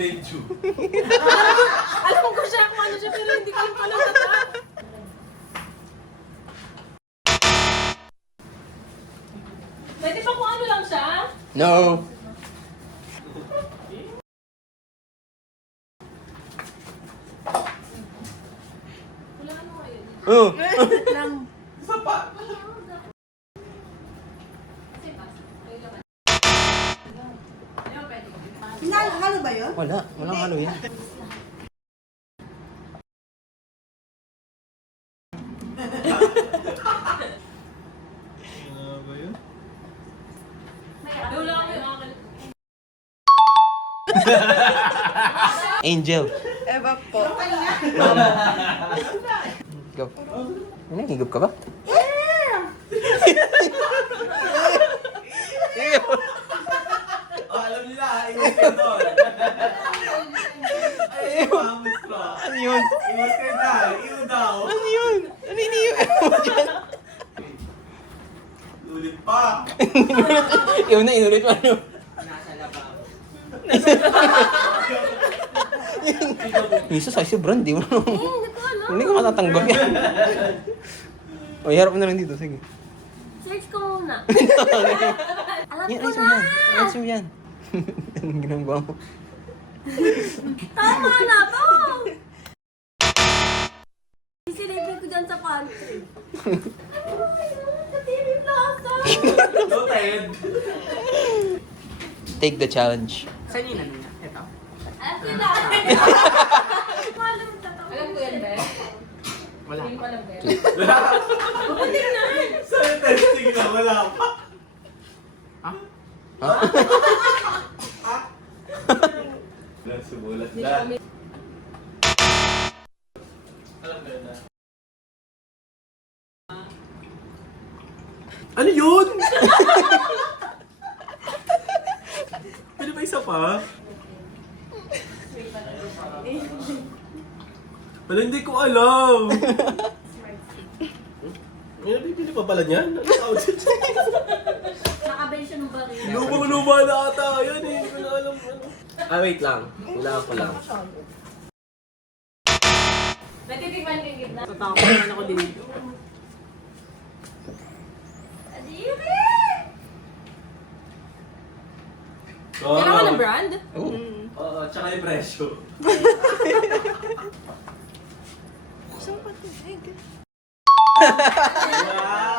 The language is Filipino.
Mountain Dew. Alam ko siya kung ano siya, pero hindi ko alam pala na. Pwede pa kung ano lang siya? No! Wala ano kayo. Oh! Lang. Isa pa. Hinalo ba yun? Wala. Walang halo yan. Ano ba yun? Wala kami akal. Angel. Eva po. Go. Higop ka ba? Oh, alam nila, ingat kayo doon. Ay, promise ko. Ano yun? Ingat kayo na, iyo daw. Ano yun? Ano yun? Ulit pa. Iyon na, inulit mo ano. Misa sa brand, di mo. Hindi ko alam. Hindi ko matatanggap yan. O, harap mo na lang dito, sige. Search ko muna. Alam Yan, ko ayos mo na. yan. Ayos mo yan. Anong ginagawa mo? Tama na to. Isilipin ko dyan sa pantry. Ano ba yun? Katiri plaza. Noted. Take the challenge. Saan yun namin? Ito. Alam ko na. Alam ko yan, Beth. Wala. Hindi ko alam, Beth. Buti na. Sa testing na, wala pa. Sumulat na. Alam ko na. Ano yun? Pwede ba isa pa? Wala, hindi ko alam. May nabibili pa pala niyan? Nakabay siya ng baril. Lubang-luba na ata. Yan eh, hindi ko na alam. Wait lang. Kailangan ko lang. Natitikman ka yung gitna. Tatakot naman ako dito. Adiri! Oh, Kailangan ng brand? Oo. Oo, tsaka yung presyo. Saan pa ito? Wow!